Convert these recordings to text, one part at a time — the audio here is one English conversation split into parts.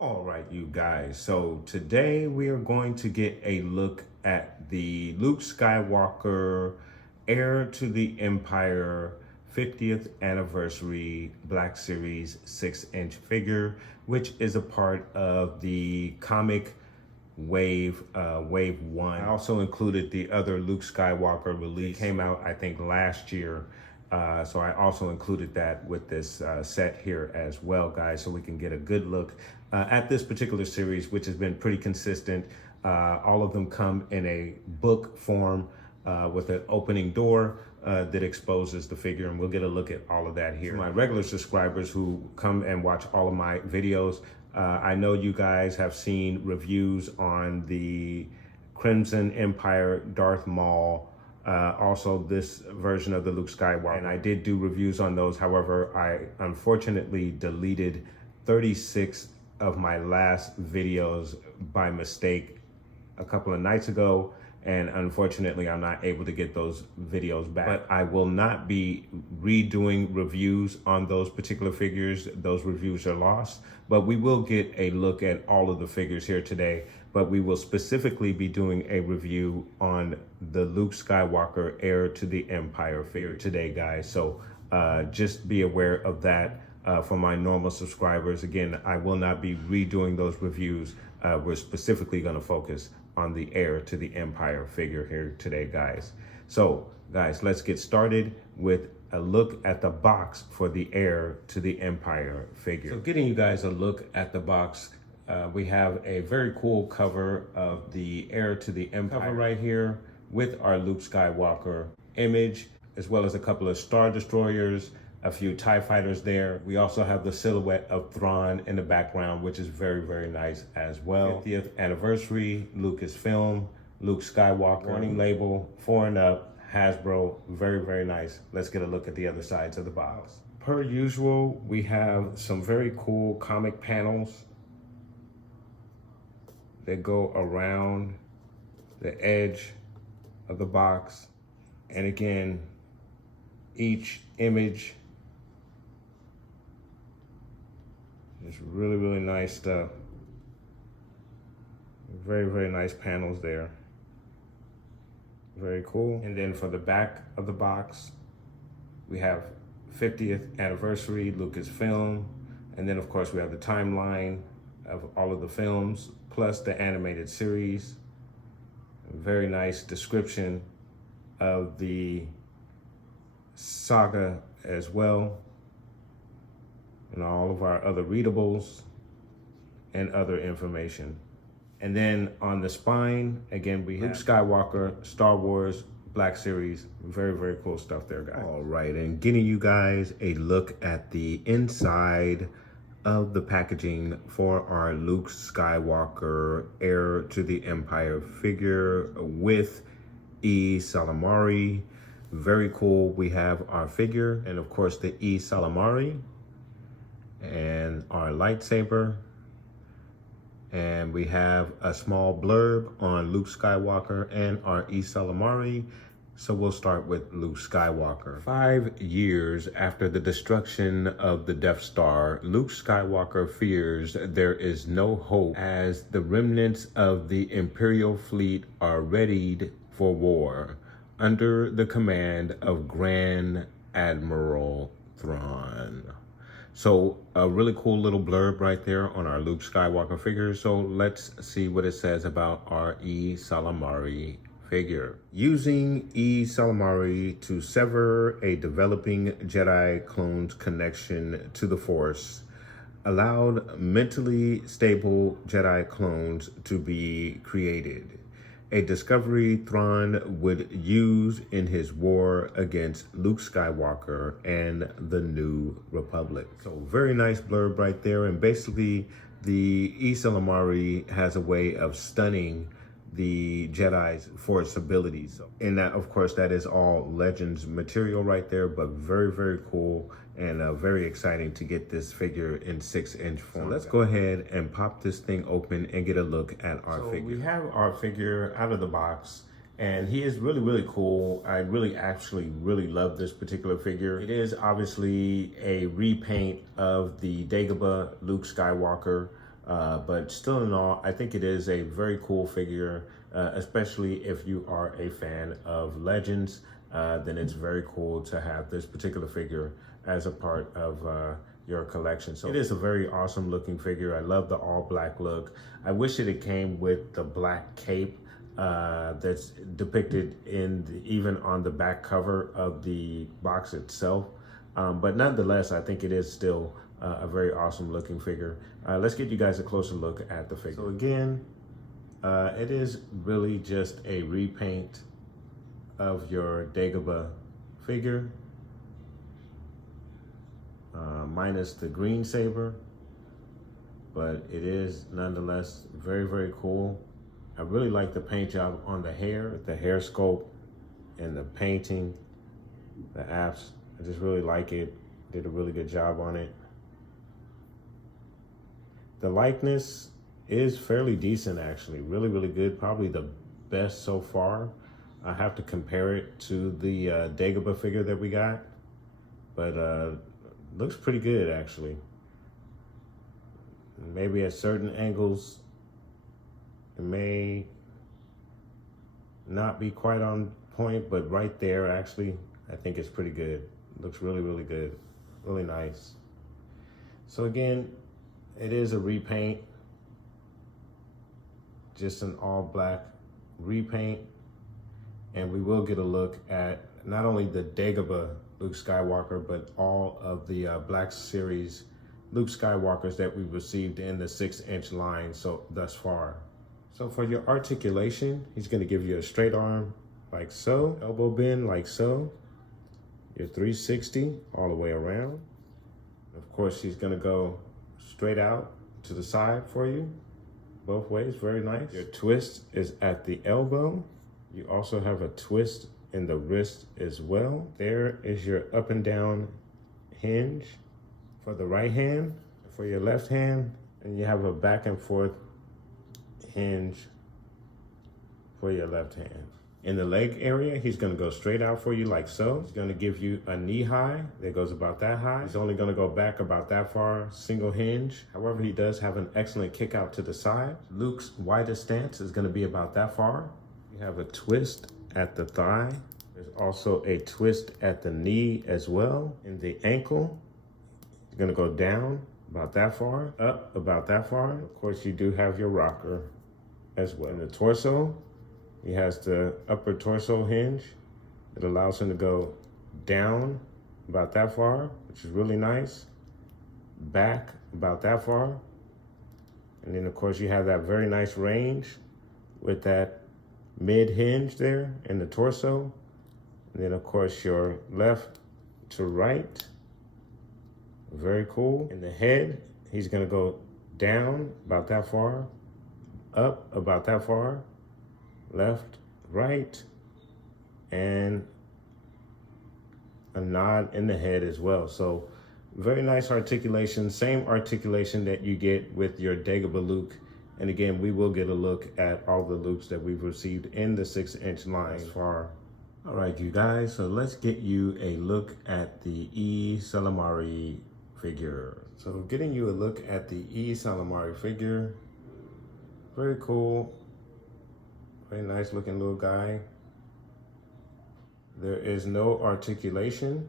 All right, you guys. So today we are going to get a look at the Luke Skywalker Heir to the Empire 50th anniversary Black Series 6-inch figure, which is a part of the comic wave 1. I also included the other Luke Skywalker release. It came out, I think, last year. So I also included that with this set here as well, guys, so we can get a good look at this particular series, which has been pretty consistent. All of them come in a book form with an opening door that exposes the figure, and we'll get a look at all of that here. For my regular subscribers who come and watch all of my videos, I know you guys have seen reviews on the Crimson Empire Darth Maul, also this version of the Luke Skywalker, and I did do reviews on those. However, I unfortunately deleted 36 of my last videos by mistake a couple of nights ago, and unfortunately I'm not able to get those videos back. But I will not be redoing reviews on those particular figures. Those reviews are lost, but we will get a look at all of the figures here today. But we will specifically be doing a review on the Luke Skywalker Heir to the Empire figure today, guys. So just be aware of that. For my normal subscribers, again, I will not be redoing those reviews. We're specifically going to focus on the Heir to the Empire figure here today, guys. So, guys, let's get started with a look at the box for the Heir to the Empire figure. So, getting you guys a look at the box, we have a very cool cover of the Heir to the Empire cover right here with our Luke Skywalker image, as well as a couple of Star Destroyers, a few TIE fighters there. We also have the silhouette of Thrawn in the background, which is very, very nice as well. 50th anniversary, Lucasfilm, Luke Skywalker, warning label, 4 and up, Hasbro, very, very nice. Let's get a look at the other sides of the box. Per usual, we have some very cool comic panels that go around the edge of the box. And again, each image is really, really nice stuff. Very, very nice panels there. Very cool. And then for the back of the box, we have 50th anniversary Lucasfilm. And then of course we have the timeline of all of the films, plus the animated series. Very nice description of the saga as well, and all of our other readables and other information. And then on the spine, again, we have Luke Skywalker, Star Wars, Black Series. Very, very cool stuff there, guys. All right, and getting you guys a look at the inside of the packaging for our Luke Skywalker Heir to the Empire figure with E. Salamari. Very cool. We have our figure and of course the E. Salamari and our lightsaber. And we have a small blurb on Luke Skywalker and our E. Salamari. So we'll start with Luke Skywalker. 5 years after the destruction of the Death Star, Luke Skywalker fears there is no hope as the remnants of the Imperial fleet are readied for war under the command of Grand Admiral Thrawn. So a really cool little blurb right there on our Luke Skywalker figure. So let's see what it says about our E. Salamari figure. Using E. Salamari to sever a developing Jedi clone's connection to the Force allowed mentally stable Jedi clones to be created. A discovery Thrawn would use in his war against Luke Skywalker and the New Republic. So very nice blurb right there. And basically the Calamari has a way of stunning the Jedi's for its abilities. And that, of course, that is all Legends material right there, but very, very cool and very exciting to get this figure in 6-inch form. So let's go ahead and pop this thing open and get a look at our figure. We have our figure out of the box, and he is really, really cool. I actually really love this particular figure. It is obviously a repaint of the Dagobah Luke Skywalker, but still in all, I think it is a very cool figure, especially if you are a fan of Legends. Then it's very cool to have this particular figure as a part of your collection. So it is a very awesome looking figure. I love the all black look. I wish it came with the black cape that's depicted even on the back cover of the box itself. But nonetheless, I think it is still a very awesome looking figure. Let's get you guys a closer look at the figure. So again, it is really just a repaint of your Dagobah figure, minus the green saber, but it is nonetheless very, very cool. I really like the paint job on the hair sculpt, and the painting, the apps. I just really like it. Did a really good job on it. The likeness is fairly decent, actually. Really, really good. Probably the best so far. I have to compare it to the Dagobah figure that we got, but looks pretty good, actually. Maybe at certain angles, it may not be quite on point, but right there, actually, I think it's pretty good. Looks really, really good. Really nice. So again, it is a repaint. Just an all black repaint. And we will get a look at not only the Dagobah Luke Skywalker, but all of the Black Series Luke Skywalkers that we've received in the 6-inch line thus far. So for your articulation, he's gonna give you a straight arm like so, elbow bend like so, your 360 all the way around. Of course, he's gonna go straight out to the side for you, both ways, very nice. Your twist is at the elbow. You also have a twist in the wrist as well. There is your up and down hinge for the right hand. For your left hand, and you have a back and forth hinge for your left hand. In the leg area, he's gonna go straight out for you like so. He's gonna give you a knee high that goes about that high. He's only gonna go back about that far, single hinge. However, he does have an excellent kick out to the side. Luke's widest stance is gonna be about that far. You have a twist at the thigh. There's also a twist at the knee as well. In the ankle, you're gonna go down about that far, up about that far. Of course, you do have your rocker as well. In the torso, he has the upper torso hinge that allows him to go down about that far, which is really nice. Back about that far. And then of course you have that very nice range with that mid hinge there in the torso. And then of course your left to right. Very cool. In the head, he's gonna go down about that far, up about that far, left, right, and a nod in the head as well. So very nice articulation, same articulation that you get with your Dagobah Luke. And again, we will get a look at all the Lukes that we've received in the 6-inch line thus far. All right, you guys, so let's get you a look at the Calamari figure. So getting you a look at the Calamari figure, very cool. Very nice looking little guy. There is no articulation.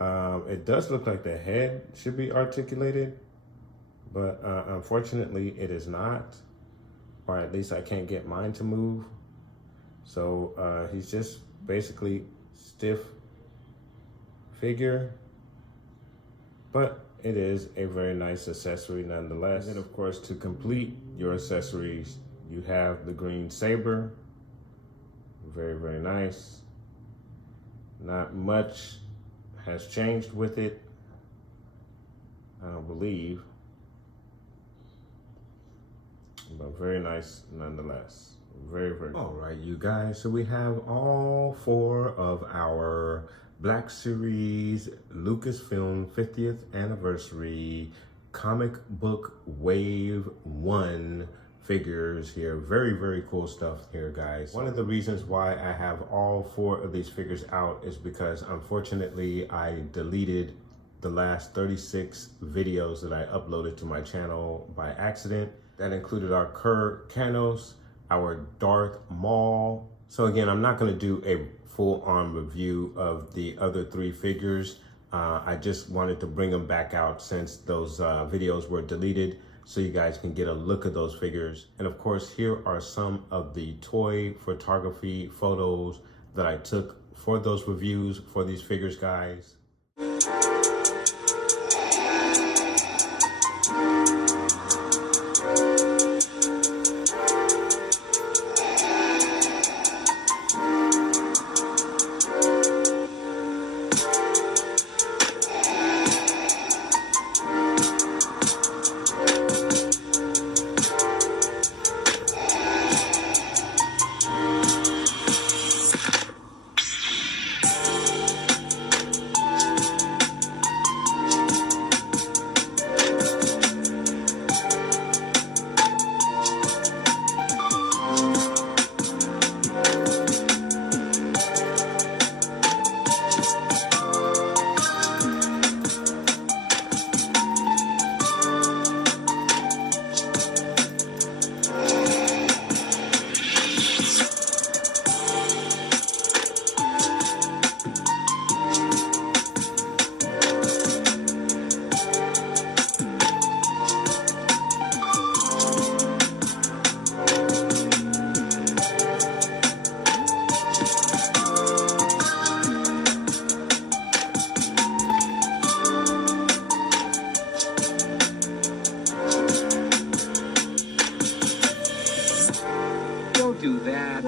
It does look like the head should be articulated, but unfortunately it is not, or at least I can't get mine to move. So he's just basically stiff figure, but it is a very nice accessory nonetheless. And then of course, to complete your accessories, you have the green saber. Very, very nice. Not much has changed with it, I don't believe. but very nice nonetheless. Very, very cool. All right, you guys, so we have all 4 of our Black Series Lucasfilm 50th anniversary comic book Wave 1 figures here. Very, very cool stuff here, guys. One of the reasons why I have all 4 of these figures out is because unfortunately I deleted the last 36 videos that I uploaded to my channel by accident. That included our Kurt Canos, our Darth Maul. So again, I'm not gonna do a full-on review of the other 3 figures. I just wanted to bring them back out since those videos were deleted, so you guys can get a look at those figures. And of course, here are some of the toy photography photos that I took for those reviews for these figures, guys. Do that.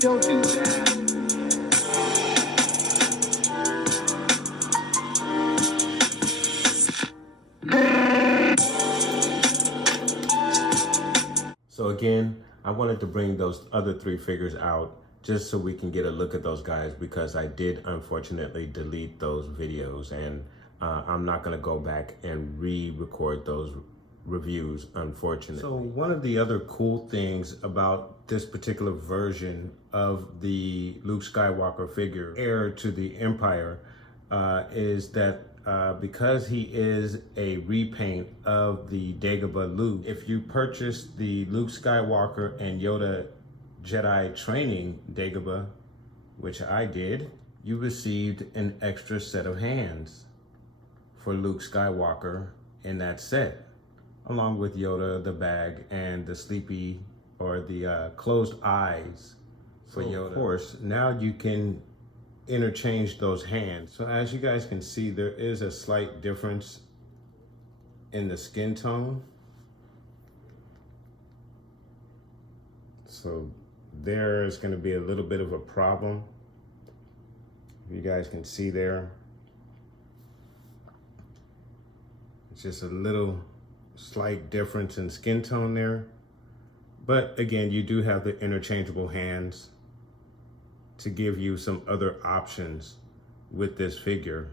Don't do that. So again, I wanted to bring those other 3 figures out just so we can get a look at those guys, because I did unfortunately delete those videos, and I'm not gonna go back and re-record those reviews, unfortunately. So one of the other cool things about this particular version of the Luke Skywalker figure, heir to the Empire, is that because he is a repaint of the Dagobah Luke, if you purchase the Luke Skywalker and Yoda Jedi Training Dagobah, which I did, you received an extra set of hands for Luke Skywalker in that set, along with Yoda, the bag, and the sleepy or the closed eyes for Yoda. Of course, now you can interchange those hands. So as you guys can see, there is a slight difference in the skin tone. So there is going to be a little bit of a problem. You guys can see there. It's just a little slight difference in skin tone there. But again, you do have the interchangeable hands to give you some other options with this figure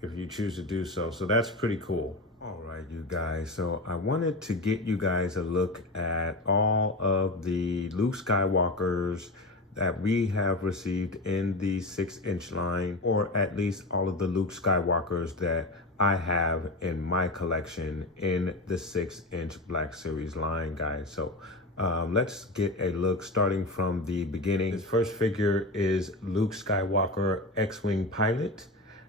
if you choose to do so. So that's pretty cool. All right, you guys. So I wanted to get you guys a look at all of the Luke Skywalkers that we have received in the 6-inch line, or at least all of the Luke Skywalkers that I have in my collection in the 6-inch Black Series line, guys. So let's get a look starting from the beginning. This first figure is Luke Skywalker X-Wing Pilot.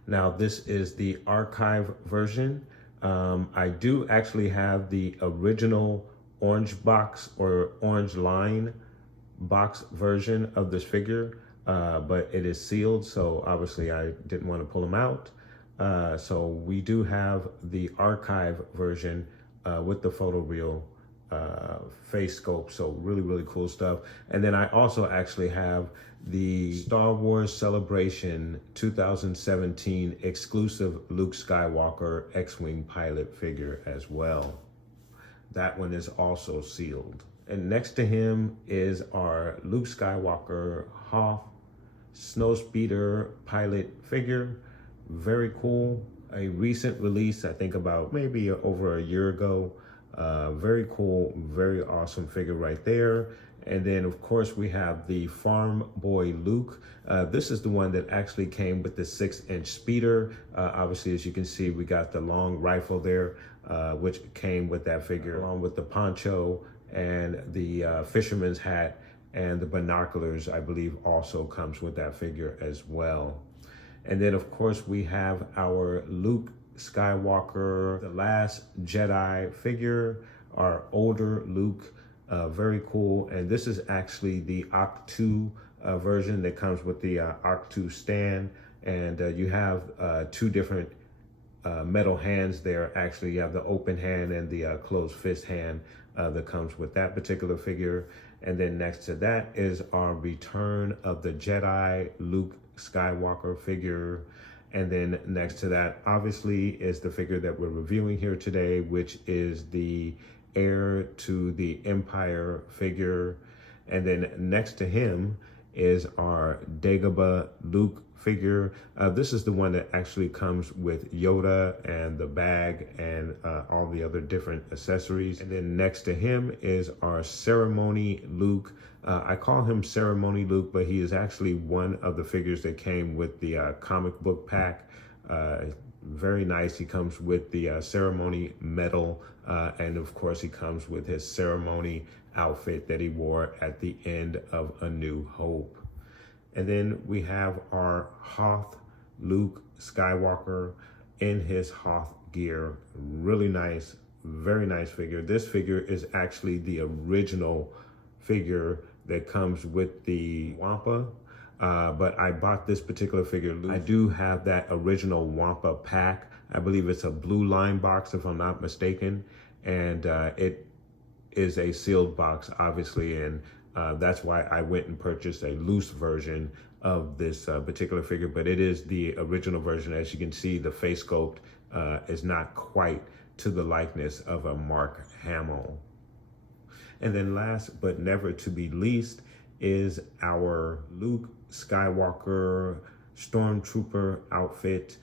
Now this is the archive version. I do actually have the original orange box or orange line box version of this figure, but it is sealed, so obviously I didn't want to pull them out. So we do have the archive version with the photoreal face sculpt. So really cool stuff. And then I also actually have the Star Wars Celebration 2017 exclusive Luke Skywalker X-Wing pilot figure as well. That one is also sealed. And next to him is our Luke Skywalker Hoth Snowspeeder pilot figure. Very cool. A recent release, I think about maybe over a year ago. Very cool, very awesome figure right there. And then of course we have the Farm Boy Luke. This is the one that actually came with the 6-inch speeder. Obviously, as you can see, we got the long rifle there, which came with that figure, along with the poncho and the fisherman's hat, and the binoculars, I believe, also comes with that figure as well. And then of course we have our Luke Skywalker, the Last Jedi figure, our older Luke, very cool. And this is actually the Oct 2 version that comes with the Oct 2 stand. And you have two different metal hands there. Actually, you have the open hand and the closed fist hand that comes with that particular figure. And then next to that is our Return of the Jedi Luke Skywalker figure. And then next to that, obviously, is the figure that we're reviewing here today, which is the Heir to the Empire figure. And then next to him is our Dagobah Luke figure. This is the one that actually comes with Yoda and the bag and all the other different accessories. And then next to him is our Ceremony Luke. I call him Ceremony Luke, but he is actually one of the figures that came with the comic book pack. Very nice. He comes with the ceremony medal, and of course he comes with his ceremony outfit that he wore at the end of A New Hope. And then we have our Hoth Luke Skywalker in his Hoth gear. Really nice, very nice figure. This figure is actually the original figure that comes with the Wampa. But I bought this particular figure. I do have that original Wampa pack. I believe it's a blue line box, if I'm not mistaken. And it is a sealed box, obviously. And that's why I went and purchased a loose version of this particular figure. But it is the original version. As you can see, the face sculpt is not quite to the likeness of a Mark Hamill. And then last but never to be least is our Luke Skywalker Stormtrooper outfit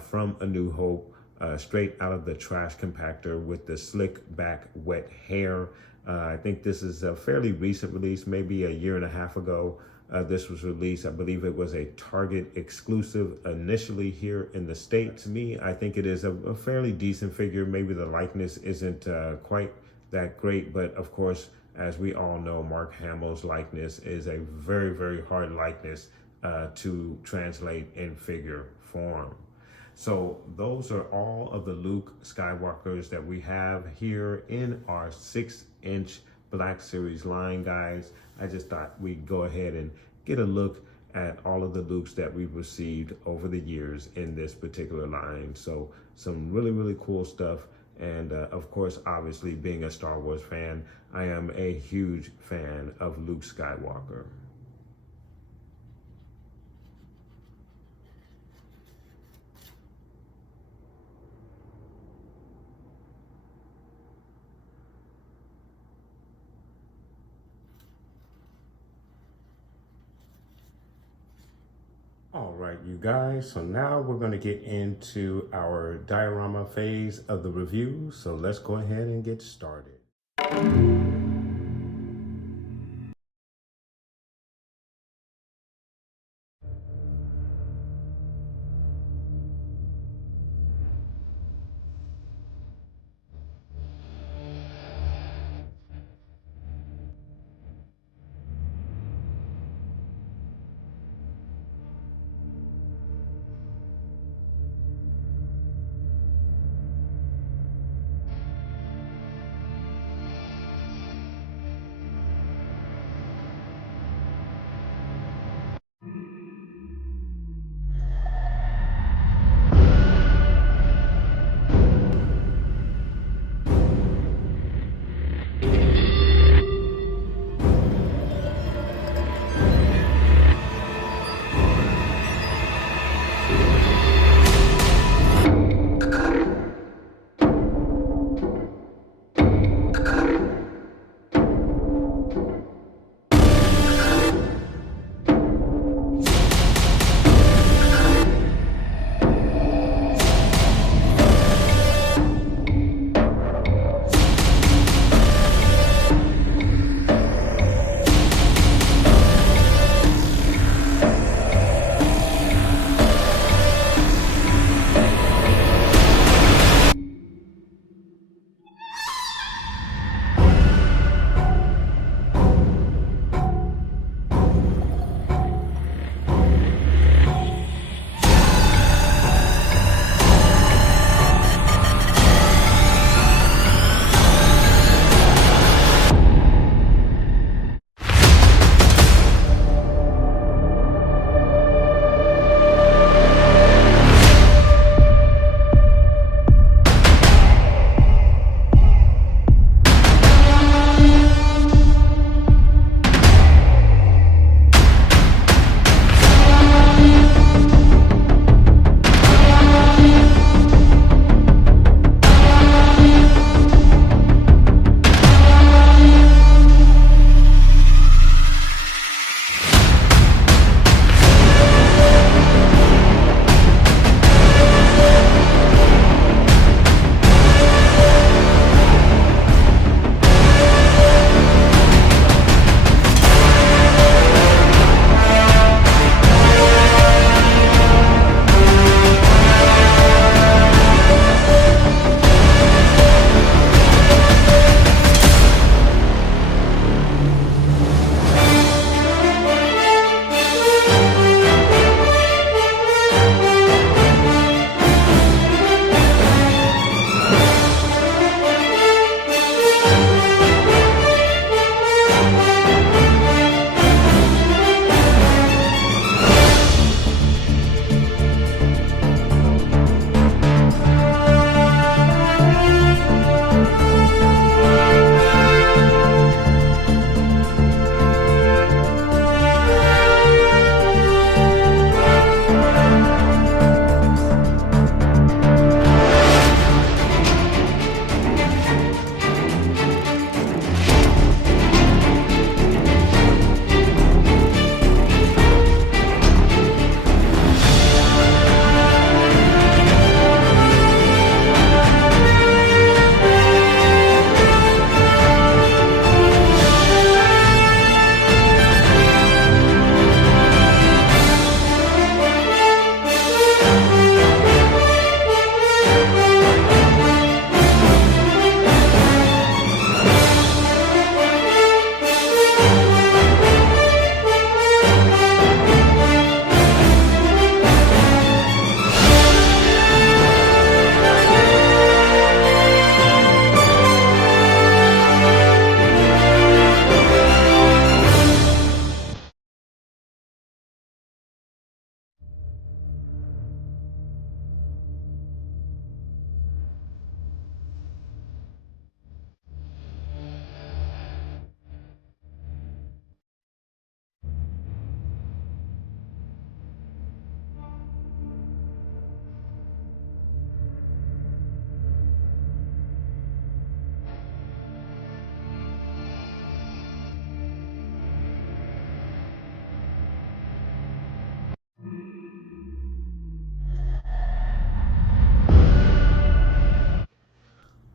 from A New Hope, straight out of the trash compactor with the slick back wet hair. I think this is a fairly recent release, maybe a year and a half ago. This was released. I believe it was a Target exclusive initially here in the States. To me, I think it is a fairly decent figure. Maybe the likeness isn't quite that great, but of course, as we all know, Mark Hamill's likeness is a very hard likeness to translate in figure form. So those are all of the Luke Skywalkers that we have here in our 6-inch Black Series line, guys. I just thought we'd go ahead and get a look at all of the Lukes that we've received over the years in this particular line. So some really cool stuff. And of course, obviously, being a Star Wars fan, I am a huge fan of Luke Skywalker. All right, you guys, so now we're going to get into our diorama phase of the review. So let's go ahead and get started.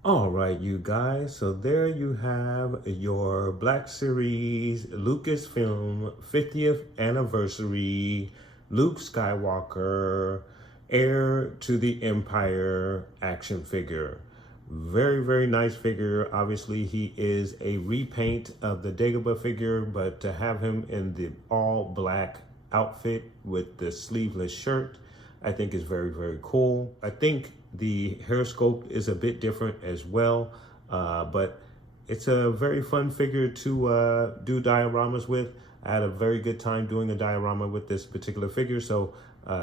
All right, you guys, so there you have your Black Series Lucasfilm 50th anniversary Luke Skywalker Heir to the Empire action figure. Very, very nice figure. Obviously, he is a repaint of the Dagobah figure, but to have him in the all black outfit with the sleeveless shirt, I think is very, very cool. I think the hair sculpt is a bit different as well, but it's a very fun figure to do dioramas with. I had a very good time doing a diorama with this particular figure. So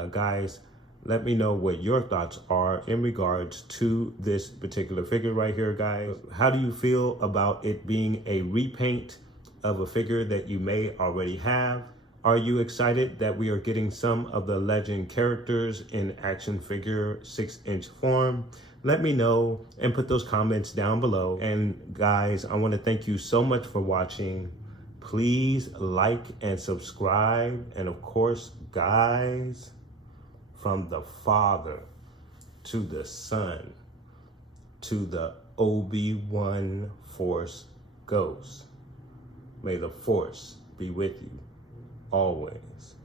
guys, let me know what your thoughts are in regards to this particular figure right here, guys. How do you feel about it being a repaint of a figure that you may already have? Are you excited that we are getting some of the legend characters in action figure 6-inch form? Let me know and put those comments down below. And guys, I want to thank you so much for watching. Please like and subscribe. And of course, guys, from the Father to the Son to the Obi-Wan Force Ghost, may the Force be with you always.